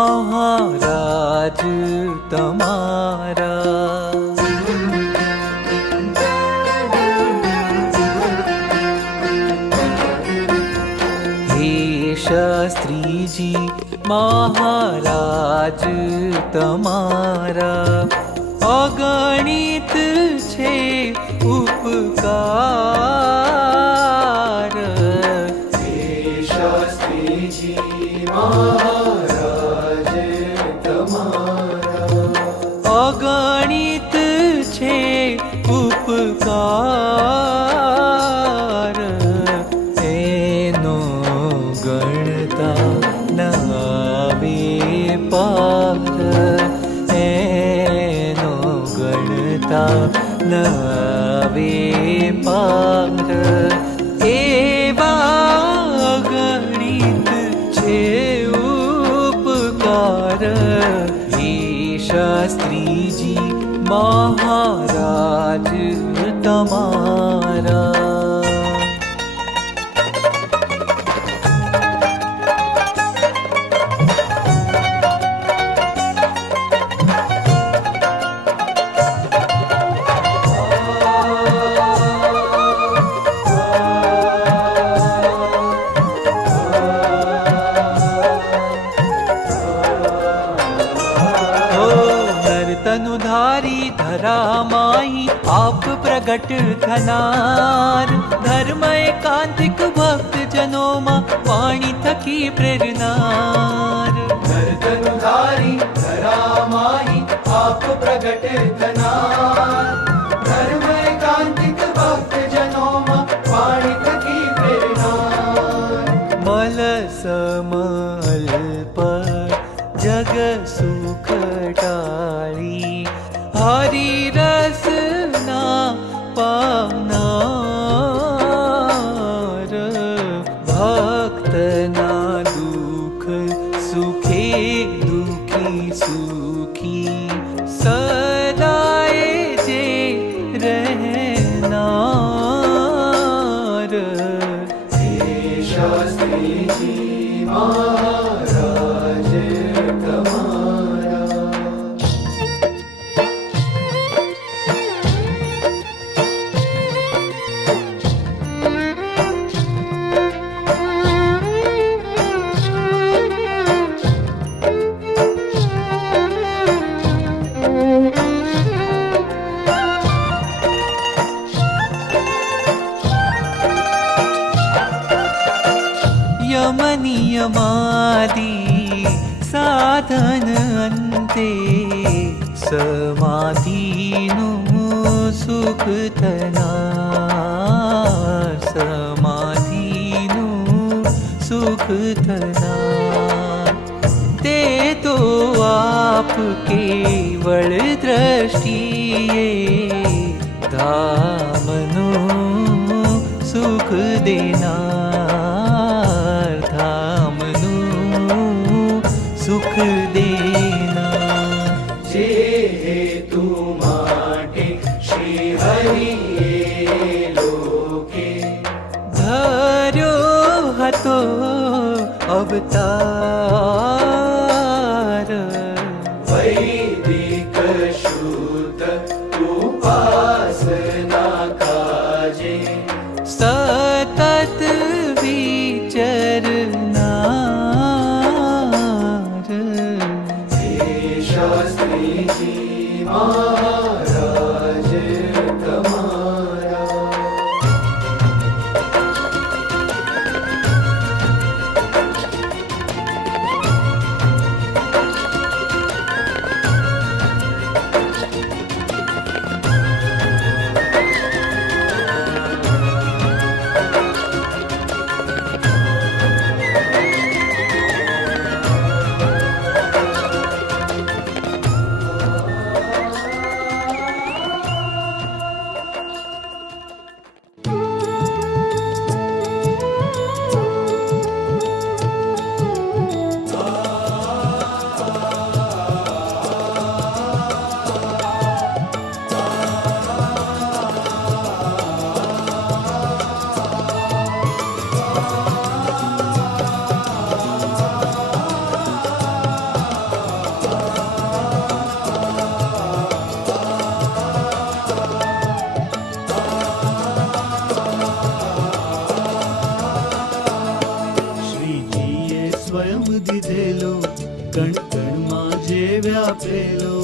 महाराज तमारा। हे शास्त्री जी महाराज तमारा, अगणित छे उपकार। हे शास्त्री जी महाराज तमारा, अगणित छे उपकार। एनो गणता न आवे पार, एनो गणता न आवे पार। एवा गणित छे उपकार। हे शास्त्री जी महाराज तमारा। तनुधारी धरा माही आप प्रगट थनार। धर्म एकांतिक भक्त जनों मा वाणी थकी प्रेरनार। तनुधारी धरा माही आप प्रगट थनार। धर्म एकांतिक भक्त जनों मा वाणी थकी प्रेरनार। मल समल्प जग सुख टाळी, हरि रसना पावनार। भक्तना दुख सुखे दुखी सुखी, सदाए जे रहनार। हे शास्त्री जी महाराज तमारा। यमनियमादि साधन अन्ते, समाधिनु सुख थनार। समाधिनु सुख थनार। ते तो आप केवल दृष्टिए धामनु सुख देनार। धामनु सुख देना। जे हेतु माटे श्री हरिए लोके धर्यो हतो अवतार। वैदिक शुद्ध उपासना काजे सतत विचरनार। हे शास्त्री जी महाराज तमारा। જે વ્યાપેલો,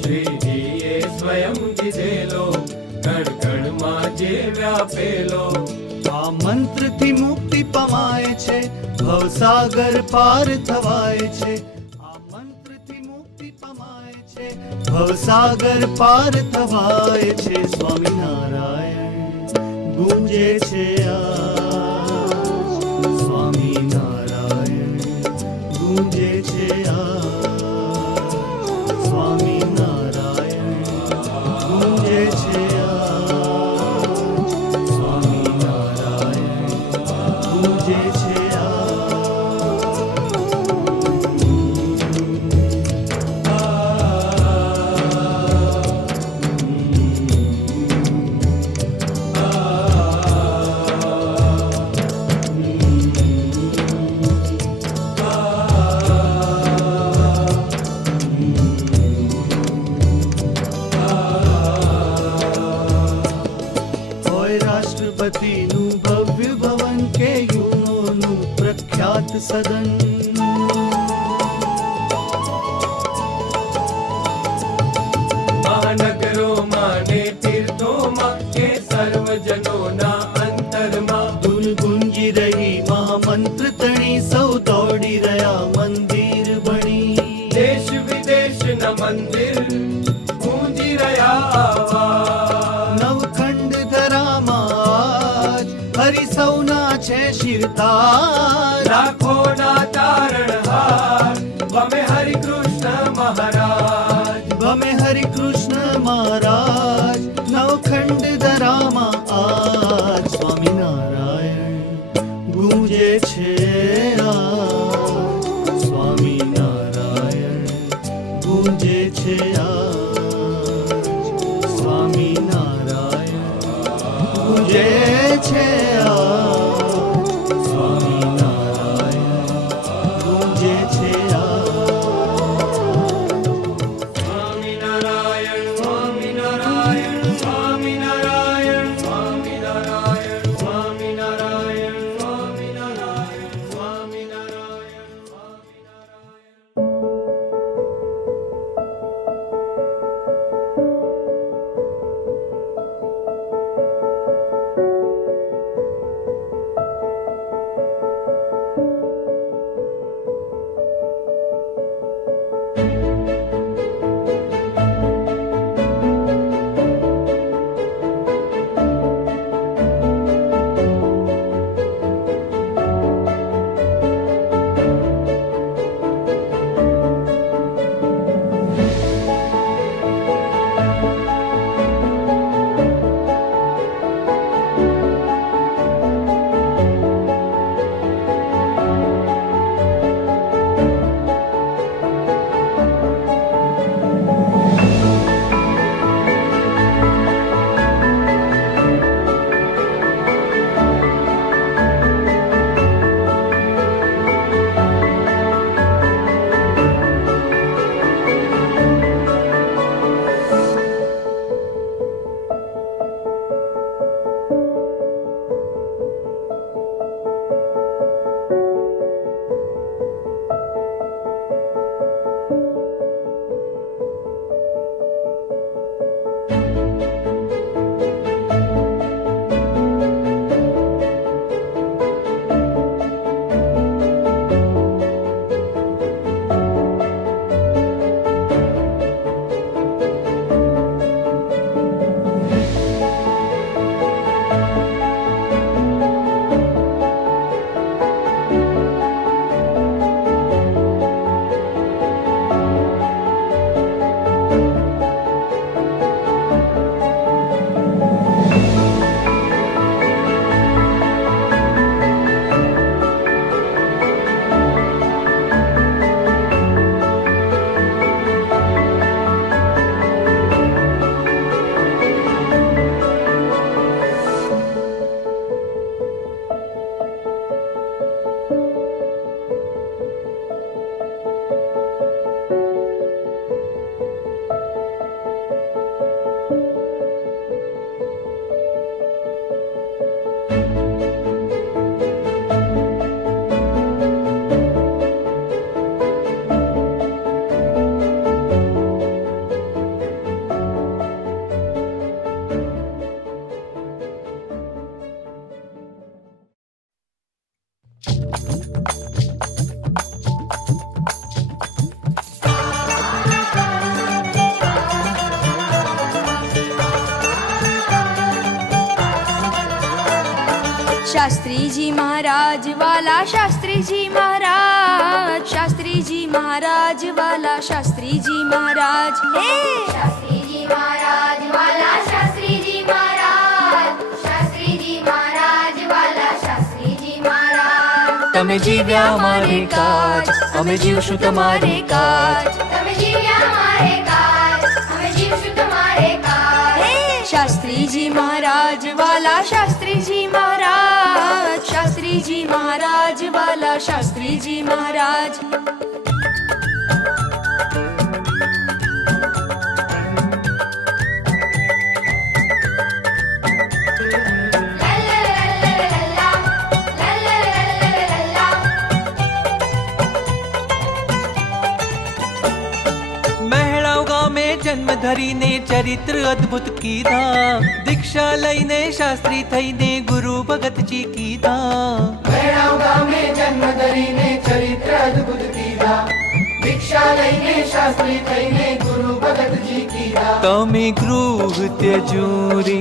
શ્રીજીએ સ્વયં કીધેલો, કણ કણમાં જે વ્યાપેલો. આ મંત્રથી મુક્તિ પમાય છે, ભવસાગર પાર થવાય છે. આ મંત્રથી મુક્તિ પમાય છે, ભવસાગર પાર થવાય છે. સ્વામિનારાયણ ગુંજે છે આજ, સ્વામિનારાયણ ગુંજે છે આજ, સ્વામિનારાયણ ગુંજે છે આજ, સ્વામિનારાયણ ગુંજે છે હોય રાષ્ટ્રપતિનું ભવ્ય ભવન કે યુનોનું પ્રખ્યાત સદન. મહાનગરોમાં ને તીર્થોમાં કે સર્વજનોના અંતરમાં ધૂન ગુંજી રહી મહામંત્ર તણી, સૌ દોડી રહ્યા મંદિર બની. દેશ વિદેશના મંદિર ગુંજી રહ્યા આવાજ. નવખંડ ધરામાં હરિ સૌના છે શિરતાજ. લાખોના તારણહાર વમે હરિ કૃષ્ણ મહારાજ. ગમે હરિ કૃષ્ણ મહારાજ નવખંડ ધરામાં આજ. સ્વામિનારાયણ ગુંજે છે આજ, સ્વામિનારાયણ ગુંજે છે આજ, સ્વામિનારાયણ ગુંજે છે આજ, સ્વામિનારાયણ ગુંજે છે આજ. સ્વામિનારાયણ સ્વામિનારાયણ સ્વામિનારાયણ સ્વામિનારાયણ સ્વામિનારાયણ સ્વામિનારાયણ સ્વામિનારાયણ. शास्त्री जी महाराज वाला शास्त्री जी महाराज, शास्त्री जी महाराज वाला शास्त्री जी महाराज, हे शास्त्री जी महाराज वाला शास्त्री जी महाराज, शास्त्री जी महाराज वाला शास्त्री जी महाराज। તમે જીવ્યા મારે કાજ, અમે જીવશું તમારે કાજ. તમે જીવ્યા મારે કાજ, અમે જીવશું તમારે કાજ। हे शास्त्री जी महाराज वाला शास्त्री जी महाराज, शास्त्री जी महाराज वाला शास्त्री जी महाराज। મહેણાવ ગામે જન્મ ધરીને ચરિત્ર અદ્ભુત કીધા, દીક્ષા લઈને શાસ્ત્રી થઈને ગુરુ ભગતજી કીધા. ભૈરવ ગામે જન્મ ધરીને ચરિત્ર અદ્ભુત કીધા, દીક્ષા લઈને શાસ્ત્રી થઈને ગુરુ ભગતજી કીધા। તમે ગૃહ ત્યજો રે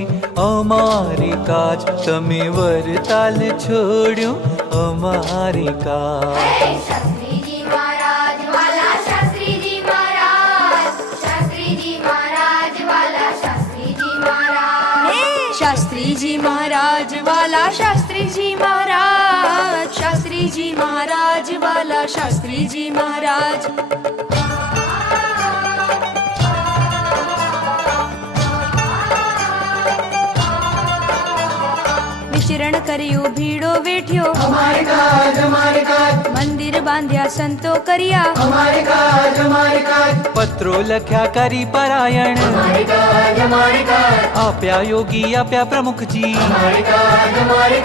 અમારે કાજ, તમે વરતાલ છોડ્યું અમારે કાજ. शास्त्री जी महाराज वाला शास्त्री जी महाराज, शास्त्री जी महाराज वाला शास्त्री जी महाराज। हे शास्त्री जी महाराज वाला शास्त्री जी महाराज, शास्त्री जी महाराज वाला शास्त्री जी महाराज। વિચરણ કર્યું ભીડો વેઠ્યો, અમારે કાજ મંદિર બાંધ્યા સંતો કર્યા, અમારે કાજ પત્રો લખ્યા કરી પરાયણ, અમારે કાજ આપ્યા યોગી આપ્યા પ્રમુખજી, અમારે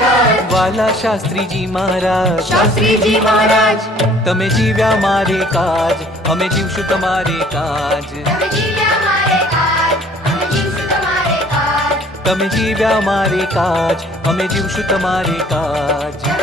કાજ વાલા શાસ્ત્રીજી મહારાજ. શાસ્ત્રીજી મહારાજ। તમે જીવ્યા મારે કાજ, અમે જીવશું તમારે કાજ. તમે જીવ્યા મારે કાજ, અમે જીવશું તમારે કાજ। તમે જીવ્યા મારે કાજ, અમે જીવશું તમારે કાજ. તમે